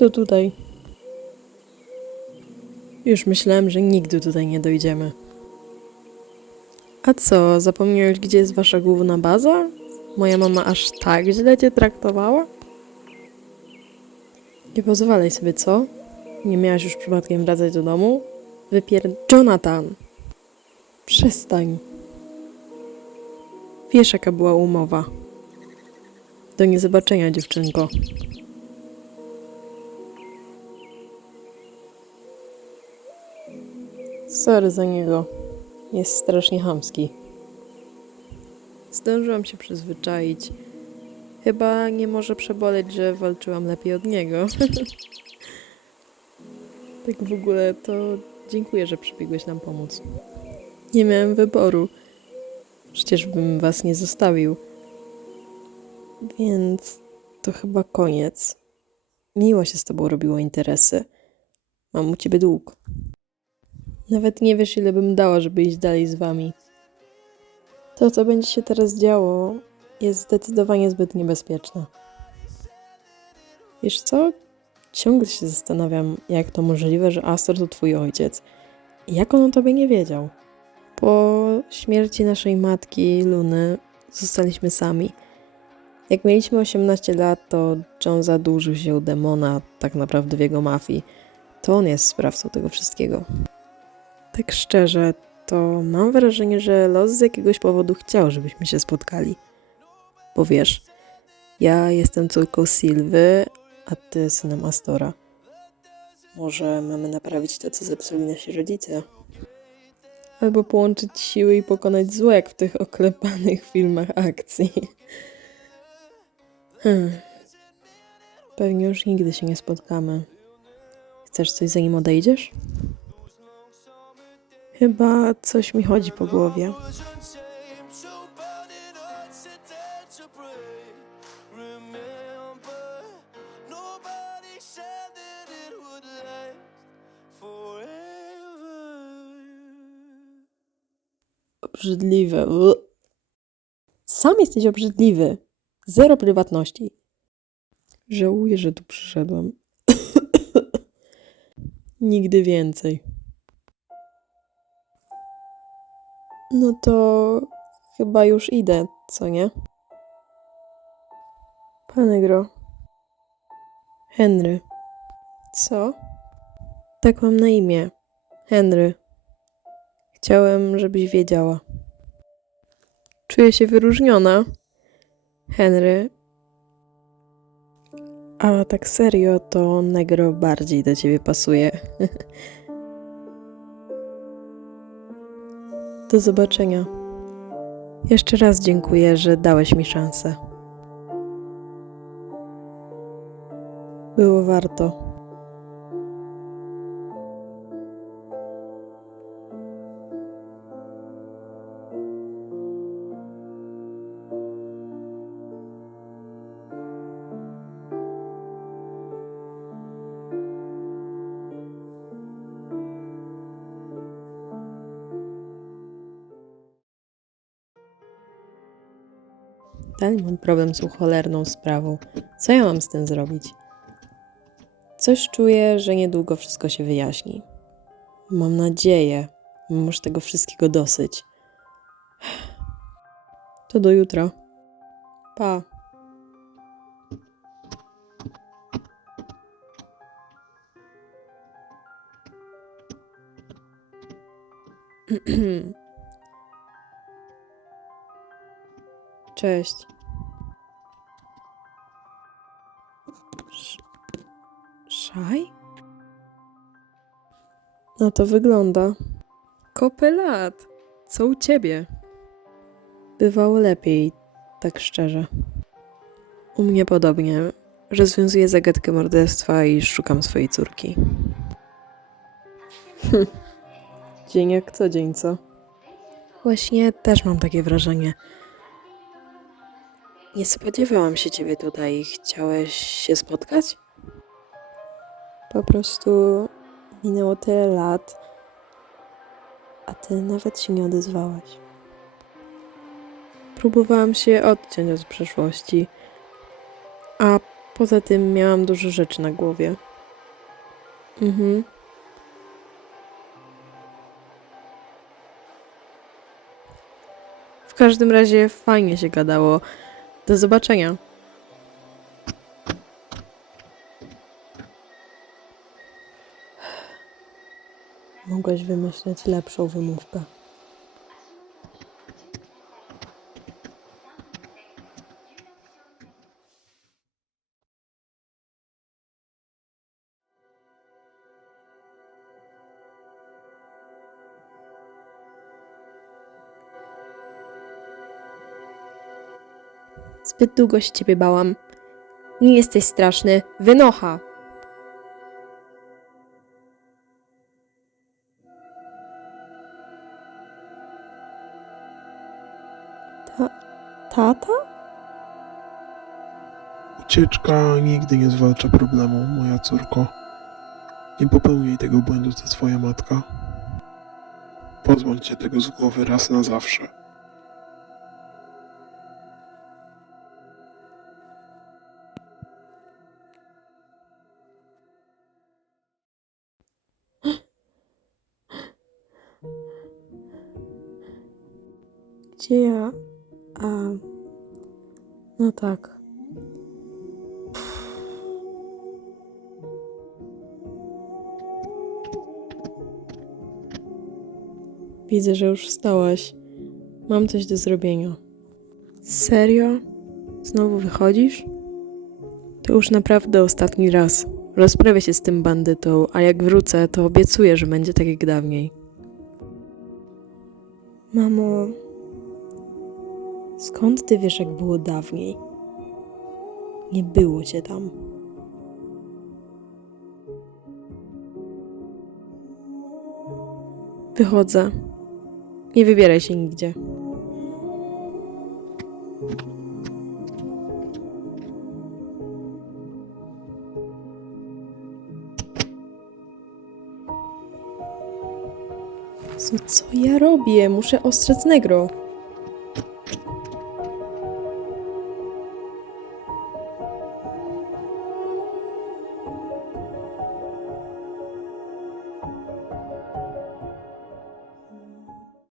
To tutaj. Już myślałem, że nigdy tutaj nie dojdziemy. A co, zapomniałeś, gdzie jest wasza główna baza? Moja mama aż tak źle cię traktowała? Nie pozwalaj sobie, co? Nie miałaś już przypadkiem wracać do domu? Wypier... Jonathan! Przestań. Wiesz, jaka była umowa. Do niezobaczenia, dziewczynko. Sorry za niego. Jest strasznie chamski. Zdążyłam się przyzwyczaić. Chyba nie może przeboleć, że walczyłam lepiej od niego. tak w ogóle to dziękuję, że przybiegłeś nam pomóc. Nie miałem wyboru. Przecież bym was nie zostawił. Więc to chyba koniec. Miło się z tobą robiło interesy. Mam u ciebie dług. Nawet nie wiesz, ile bym dała, żeby iść dalej z wami. To, co będzie się teraz działo, jest zdecydowanie zbyt niebezpieczne. Wiesz co? Ciągle się zastanawiam, jak to możliwe, że Astor to twój ojciec. Jak on o tobie nie wiedział? Po śmierci naszej matki, Luny, zostaliśmy sami. Jak mieliśmy 18 lat, to John zadłużył się u demona, tak naprawdę w jego mafii. To on jest sprawcą tego wszystkiego. Tak szczerze, to mam wrażenie, że los z jakiegoś powodu chciał, żebyśmy się spotkali. Bo wiesz, ja jestem córką Sylwy, a ty synem Astora. Może mamy naprawić to, co zepsuli nasi rodzice? Albo połączyć siły i pokonać zło, jak w tych oklepanych filmach akcji. Hmm. Pewnie już nigdy się nie spotkamy. Chcesz coś zanim odejdziesz? Chyba coś mi chodzi po głowie. Obrzydliwe. Sam jesteś obrzydliwy. Zero prywatności. Żałuję, że tu przyszedłem. Nigdy więcej. No to chyba już idę, co nie? Panegro. Henry. Co? Tak mam na imię. Henry. Chciałem, żebyś wiedziała. Czuję się wyróżniona. Henry. A tak serio, to negro bardziej do ciebie pasuje. Do zobaczenia. Jeszcze raz dziękuję, że dałeś mi szansę. Było warto. Dalej mam problem z ucholerną sprawą. Co ja mam z tym zrobić? Coś czuję, że niedługo wszystko się wyjaśni. Mam nadzieję. Mam tego wszystkiego dosyć. To do jutra. Pa. Cześć. Sz- Szaj? No to wygląda. Kopy lat. Co u ciebie? Bywało lepiej, tak szczerze. U mnie podobnie. Rozwiązuję zagadkę morderstwa i szukam swojej córki. Dzień jak co dzień, co? Właśnie też mam takie wrażenie. Nie spodziewałam się ciebie tutaj. Chciałeś się spotkać? Po prostu minęło tyle lat, a ty nawet się nie odezwałaś. Próbowałam się odciąć od przeszłości, a poza tym miałam dużo rzeczy na głowie. Mhm. W każdym razie fajnie się gadało. Do zobaczenia. Mogłeś wymyśleć lepszą wymówkę. Zbyt długo się ciebie bałam. Nie jesteś straszny. Wynocha! Ta... Tata? Ucieczka nigdy nie zwalcza problemu, moja córko. Nie popełnij tego błędu, co twoja matka. Pozbądź się tego z głowy raz na zawsze. Gdzie ja? A... No tak. Widzę, że już wstałaś. Mam coś do zrobienia. Serio? Znowu wychodzisz? To już naprawdę ostatni raz. Rozprawię się z tym bandytą, a jak wrócę, to obiecuję, że będzie tak jak dawniej. Mamo, skąd ty wiesz, jak było dawniej? Nie było cię tam. Wychodzę. Nie wybieraj się nigdzie. Co, ja robię? Muszę ostrzec negro.